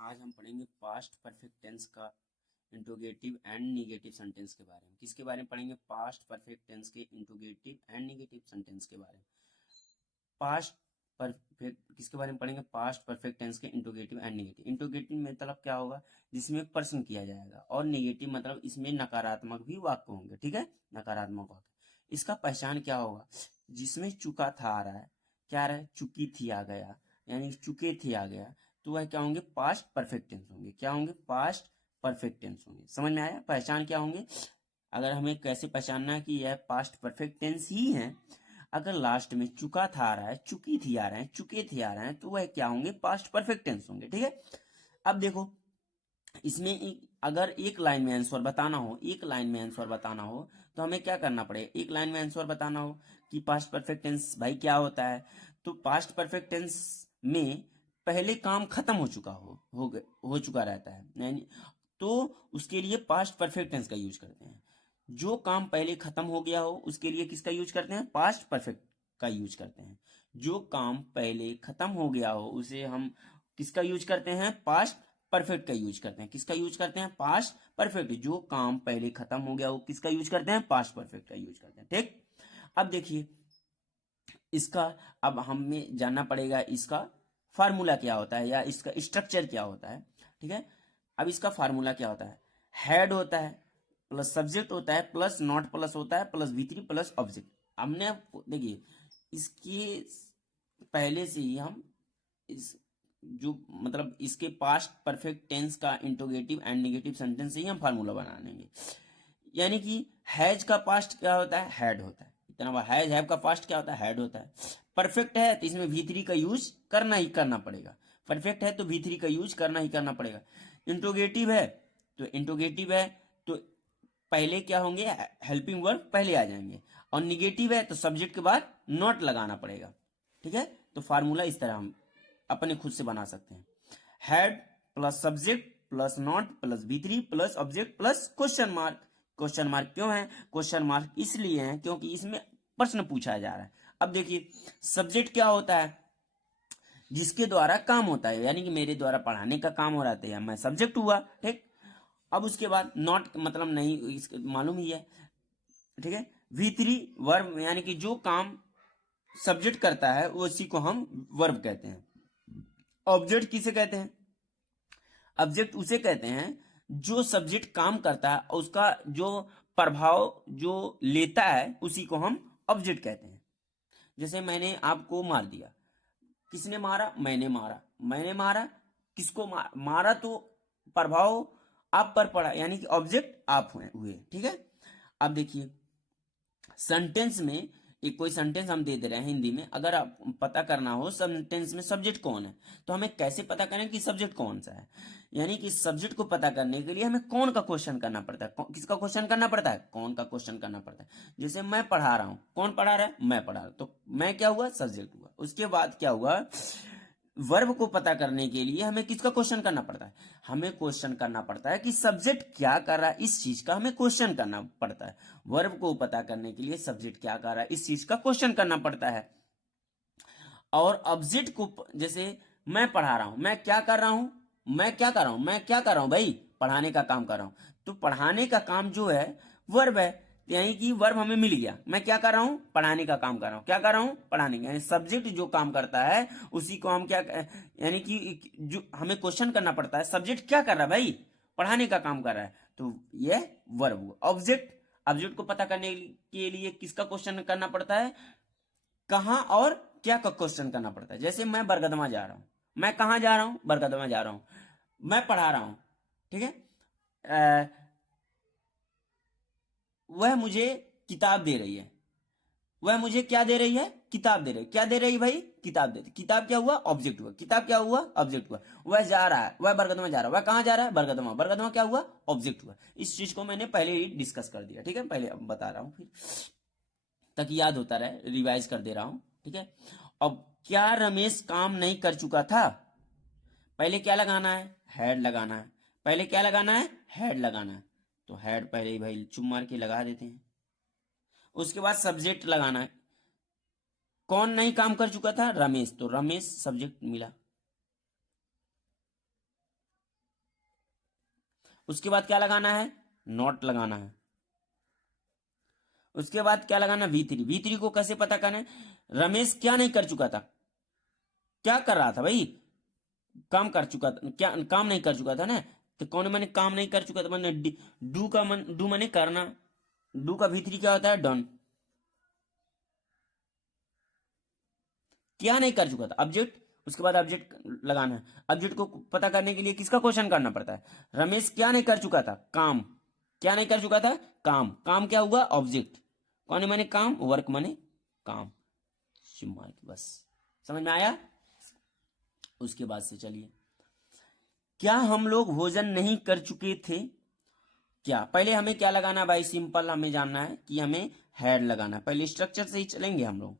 आज हम पढ़ेंगे पास्ट परफेक्ट टेंस का इंट्रोगेटिव एंड निगेटिव सेंटेंस के बारे में। किसके बारे में पढ़ेंगे? पास्ट परफेक्ट टेंस के इंट्रोगेटिव एंड निगेटिव सेंटेंस के बारे में। पास्ट परफेक्ट किसके बारे में पढ़ेंगे? पास्ट परफेक्ट टेंस के इंट्रोगेटिव एंड निगेटिव। इंट्रोगेटिव मतलब क्या होगा? जिसमें प्रश्न किया जाएगा, और निगेटिव मतलब इसमें नकारात्मक भी वाक्य होंगे। ठीक है, नकारात्मक वाक्य। इसका पहचान क्या होगा? जिसमें चुका था आ रहा है, क्या आ रहा है? चुकी थी आ गया, यानी चुके थे आ गया, तो वह क्या होंगे? पास्ट परफेक्ट टेंस होंगे। क्या होंगे? पास्ट परफेक्ट टेंस होंगे। समझ में आया? पहचान क्या होंगे? अगर हमें कैसे पहचानना है कि यह पास्ट परफेक्ट टेंस ही है, अगर लास्ट में चुका था आ रहा है, चुकी थी आ रहे हैं, चुके थे आ रहे हैं, तो वह क्या होंगे? पास्ट परफेक्ट टेंस होंगे। ठीक है, अब देखो इसमें अगर एक लाइन में आंसर बताना हो, एक लाइन में आंसर बताना हो, तो हमें क्या करना पड़ेगा? एक लाइन में आंसर बताना हो कि पास्ट परफेक्ट टेंस भाई क्या होता है, तो पास्ट परफेक्ट टेंस में पहले काम खत्म हो चुका हो चुका रहता है, यानी तो उसके लिए पास्ट परफेक्ट टेंस का यूज करते हैं। जो काम पहले खत्म हो गया हो उसके लिए किसका यूज करते हैं? पास्ट परफेक्ट का यूज करते हैं। जो काम पहले खत्म हो गया हो उसे हम किसका यूज करते हैं? पास्ट परफेक्ट का यूज करते हैं। किसका यूज करते हैं? Past perfect. जो काम पहले खत्म हो गया हो किसका यूज करते हैं? पास्ट परफेक्ट का यूज करते हैं। ठीक, अब देखिए इसका, अब हमें जानना पड़ेगा इसका फार्मूला क्या होता है या इसका स्ट्रक्चर क्या होता है। ठीक है, अब इसका फार्मूला क्या होता है? हेड होता है, प्लस सब्जेक्ट होता है, प्लस नॉट प्लस होता है, प्लस V3 प्लस ऑब्जेक्ट। हमने देखिए इसके पहले से ही हम इस जो मतलब इसके पास्ट परफेक्ट टेंस का इंट्रोगेटिव एंड नेगेटिव सेंटेंस से ही हम फार्मूला बना लेंगे। यानी कि हैज का पास्ट क्या होता है? हेड होता है। इतना बार हैज हैव का पास्ट क्या होता है? हेड होता है। परफेक्ट है तो इसमें V3 का यूज करना ही करना पड़ेगा। परफेक्ट है तो V3 का यूज करना ही करना पड़ेगा। इंट्रोगेटिव है तो पहले क्या होंगे? हेल्पिंग वर्ब पहले आ जाएंगे, और निगेटिव है तो सब्जेक्ट के बाद नॉट लगाना पड़ेगा। ठीक है, तो फार्मूला इस तरह हम अपने खुद से बना सकते हैं। Head plus subject plus not plus V3 plus object plus question mark. Question mark क्यों है? क्वेश्चन मार्क इसलिए है क्योंकि इसमें प्रश्न पूछा जा रहा है। अब देखिए सब्जेक्ट क्या होता है? जिसके द्वारा काम होता है, यानी कि मेरे द्वारा पढ़ाने का काम हो रहा था, मैं सब्जेक्ट हुआ। ठीक, अब उसके बाद नॉट मतलब नहीं, मालूम ही है। ठीक है, V3 वर्ब, यानी कि जो काम सब्जेक्ट करता है उसी को हम वर्ब कहते हैं। ऑब्जेक्ट किसे कहते हैं? ऑब्जेक्ट उसे कहते हैं जो सब्जेक्ट काम करता है, उसका जो प्रभाव जो लेता है उसी को हम ऑब्जेक्ट कहते हैं। जैसे मैंने आपको मार दिया, किसने मारा? मैंने मारा। मैंने मारा, किसको मारा तो प्रभाव आप पर पड़ा, यानी कि ऑब्जेक्ट आप हुए। ठीक है, अब देखिए सेंटेंस में एक कोई सेंटेंस हम दे दे रहे हैं हिंदी में, अगर आप पता करना हो सेंटेंस में सब्जेक्ट कौन है, तो हमें कैसे पता करें कि सब्जेक्ट कौन सा है? यानी कि सब्जेक्ट को पता करने के लिए हमें कौन का क्वेश्चन करना पड़ता है। किसका क्वेश्चन करना पड़ता है? कौन का क्वेश्चन करना पड़ता है। जैसे मैं पढ़ा रहा हूं, कौन पढ़ा रहा है? मैं पढ़ा रहा हूं, तो मैं क्या हुआ? सब्जेक्ट हुआ। उसके बाद क्या हुआ? वर्ब को पता करने के लिए हमें किसका क्वेश्चन करना पड़ता है? हमें क्वेश्चन करना पड़ता है कि सब्जेक्ट क्या कर रहा है, इस चीज का हमें क्वेश्चन करना पड़ता है। वर्ब को पता करने के लिए सब्जेक्ट क्या कर रहा है, इस चीज का क्वेश्चन करना पड़ता है। और ऑब्जेक्ट को, जैसे मैं पढ़ा रहा हूं, मैं क्या कर रहा हूं? मैं क्या कर रहा हूं? मैं क्या कर रहा हूं भाई? पढ़ाने का काम कर रहा हूं। तो पढ़ाने का काम जो है वर्ब है, यानी कि वर्ब हमें मिल गया। मैं क्या कर रहा हूं? पढ़ाने का काम कर रहा हूं। क्या कर रहा हूं? पढ़ाने का, यानी सब्जेक्ट जो काम करता है उसी को हम क्या, यानी कि जो हमें क्वेश्चन करना पड़ता है सब्जेक्ट क्या कर रहा है भाई? पढ़ाने का काम कर रहा है, तो यह वर्ब हुआ। ऑब्जेक्ट, ऑब्जेक्ट को पता करने के लिए किसका क्वेश्चन करना पड़ता है? कहां और क्या का क्वेश्चन करना पड़ता है। जैसे मैं बरगदमा जा रहा हूं, मैं कहां जा रहा हूं? बरगदमा जा रहा हूं। मैं पढ़ा रहा हूं, ठीक है, वह मुझे किताब दे रही है। वह मुझे क्या दे रही है? किताब दे रही है। क्या दे रही है भाई? किताब दे रही। किताब क्या हुआ? ऑब्जेक्ट हुआ। किताब क्या हुआ? ऑब्जेक्ट हुआ। वह जा रहा है, वह बरगदमा जा रहा है। वह कहां जा रहा है? बरगदमा। बरगदमा क्या हुआ? ऑब्जेक्ट हुआ। इस चीज को मैंने पहले ही डिस्कस कर दिया। ठीक है, पहले अब बता रहा हूं फिर ताकि याद होता रहे, रिवाइज कर दे रहा हूं। ठीक है, अब क्या रमेश काम नहीं कर चुका था? पहले क्या लगाना है? हेड लगाना है। पहले क्या लगाना है? हेड लगाना है। तो हेड पहले ही भाई चुम मार के लगा देते हैं। उसके बाद सब्जेक्ट लगाना है। कौन नहीं काम कर चुका था? रमेश, तो रमेश सब्जेक्ट मिला। उसके बाद क्या लगाना है, नॉट लगाना है। उसके बाद क्या लगाना, V3। V3 को कैसे पता करना है, रमेश क्या नहीं कर चुका था, क्या कर रहा था भाई, काम कर चुका था, क्या काम नहीं कर चुका था ना, तो कौन मैंने काम नहीं कर चुका था, मैंने डू मैंने करना, डू का V3 क्या होता है, डन। क्या नहीं कर चुका था, ऑब्जेक्ट, उसके बाद ऑब्जेक्ट लगाना है। ऑब्जेक्ट को पता करने के लिए किसका क्वेश्चन करना पड़ता है, रमेश क्या नहीं कर चुका था, काम। क्या नहीं कर चुका था, काम। काम क्या हुआ, ऑब्जेक्ट। कौन माने काम, वर्क माने काम। बस समझ में आया। उसके बाद से चलिए, क्या हम लोग भोजन नहीं कर चुके थे, क्या। पहले हमें क्या लगाना है भाई, सिंपल हमें जानना है कि हमें हैड लगाना है। पहले स्ट्रक्चर से ही चलेंगे हम लोग,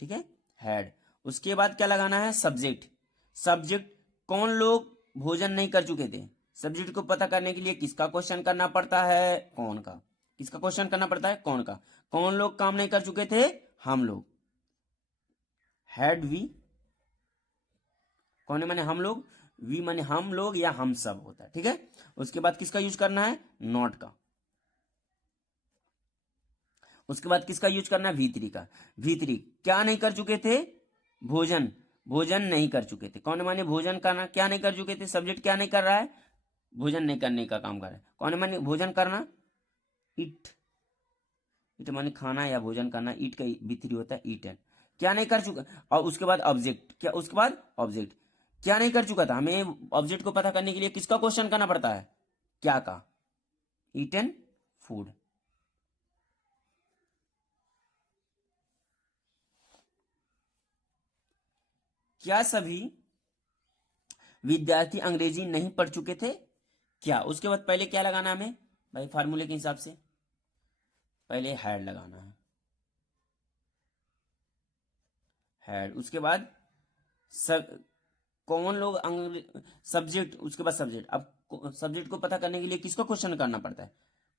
ठीक है, हैड। उसके बाद क्या लगाना है, सब्जेक्ट। सब्जेक्ट, कौन लोग भोजन नहीं कर चुके थे। सब्जेक्ट को पता करने के लिए किसका क्वेश्चन करना पड़ता है, कौन का। किसका क्वेश्चन करना पड़ता है, कौन का। कौन लोग काम नहीं कर चुके थे, हम लोग। हैड वी, कौन माने हम लोग, वी माने हम लोग या हम सब होता है, ठीक है। उसके बाद किसका यूज करना है, नॉट का। उसके बाद किसका यूज करना है, V3 का। V3 क्या नहीं कर चुके थे, भोजन। भोजन नहीं कर चुके थे, कौन माने भोजन करना, क्या नहीं कर चुके थे, सब्जेक्ट क्या नहीं कर रहा है, भोजन नहीं करने का काम कर रहा है। कौन माने भोजन करना, ईट। ईट माने खाना या भोजन करना, ईट का V3 होता है, ईटन। क्या नहीं कर चुका, और उसके बाद ऑब्जेक्ट, क्या उसके बाद ऑब्जेक्ट क्या नहीं कर चुका था। हमें ऑब्जेक्ट को पता करने के लिए किसका क्वेश्चन करना पड़ता है, क्या का, ईटन फूड। क्या सभी विद्यार्थी अंग्रेजी नहीं पढ़ चुके थे, क्या। उसके बाद पहले क्या लगाना है हमें भाई, फार्मूले के हिसाब से पहले हैड लगाना है, हैड। उसके बाद सब, कौन लोग सब्जेक्ट, उसके बाद सब्जेक्ट। अब सब्जेक्ट को पता करने के लिए किसका क्वेश्चन करना पड़ता है,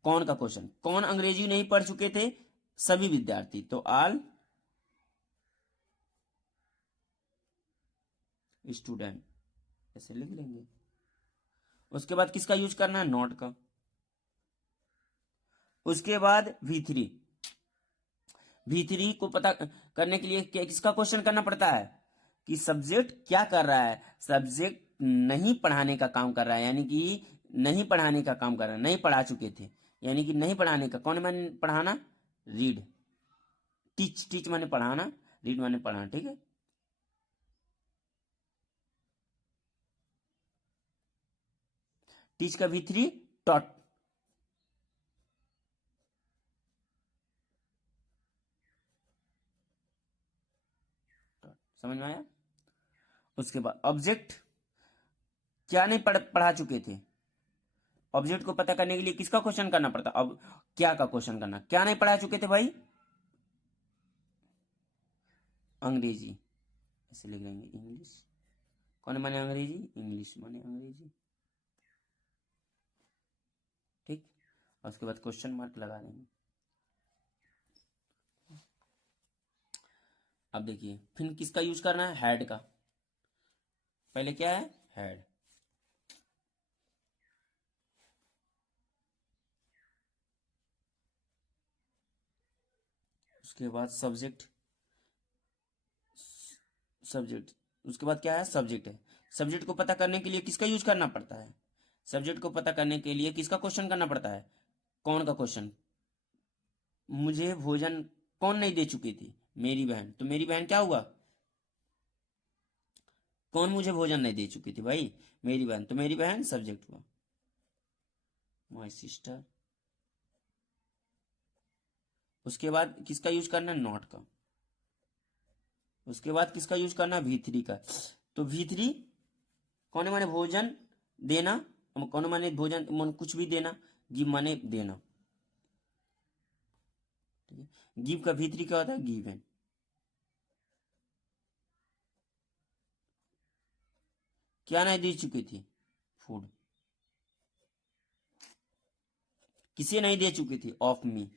कौन का क्वेश्चन। कौन अंग्रेजी नहीं पढ़ चुके थे, सभी विद्यार्थी, तो ऑल स्टूडेंट, ऐसे लिख लेंगे। उसके बाद किसका यूज करना है, नॉट का। उसके बाद V3। V3 को पता करने के लिए किसका क्वेश्चन करना पड़ता है, कि सब्जेक्ट क्या कर रहा है, सब्जेक्ट नहीं पढ़ाने का काम कर रहा है, यानी कि नहीं पढ़ाने का काम कर रहा है, नहीं पढ़ा चुके थे, यानी कि नहीं पढ़ाने का। कौन मैंने पढ़ाना, रीड। टीच, टीच माने पढ़ाना, रीड माने पढ़ाना, ठीक है। टीच का V3 टॉट। समझ में आया। उसके बाद ऑब्जेक्ट, क्या नहीं पढ़ा चुके थे। ऑब्जेक्ट को पता करने के लिए किसका क्वेश्चन करना पड़ता, अब क्या का क्वेश्चन करना, क्या नहीं पढ़ा चुके थे भाई, अंग्रेजी, ऐसे लिख लेंगे, इंग्लिश। कौन माने अंग्रेजी, इंग्लिश माने अंग्रेजी, ठीक। और उसके बाद क्वेश्चन मार्क लगा देंगे। अब देखिए फिर किसका यूज करना है, हेड का। पहले क्या है, हेड। उसके बाद सब्जेक्ट, सब्जेक्ट। उसके बाद क्या है, सब्जेक्ट है। सब्जेक्ट को पता करने के लिए किसका यूज करना पड़ता है, सब्जेक्ट को पता करने के लिए किसका क्वेश्चन करना पड़ता है, कौन का क्वेश्चन। मुझे भोजन कौन नहीं दे चुकी थी, मेरी बहन। तो मेरी बहन क्या हुआ, कौन मुझे भोजन नहीं दे चुकी थी भाई, मेरी बहन। तो मेरी बहन सब्जेक्ट हुआ, माई सिस्टर। उसके बाद किसका यूज करना है, नॉट का। उसके बाद किसका यूज करना है, V3 का। तो V3 कौन माने भोजन देना, कौन माने भोजन मन कुछ भी देना, गिव माने देना, ठीक है। गिव का V3 क्या होता है, गिवन। क्या नहीं दे चुकी थी, फूड। किसे नहीं दे चुकी थी, ऑफ मी।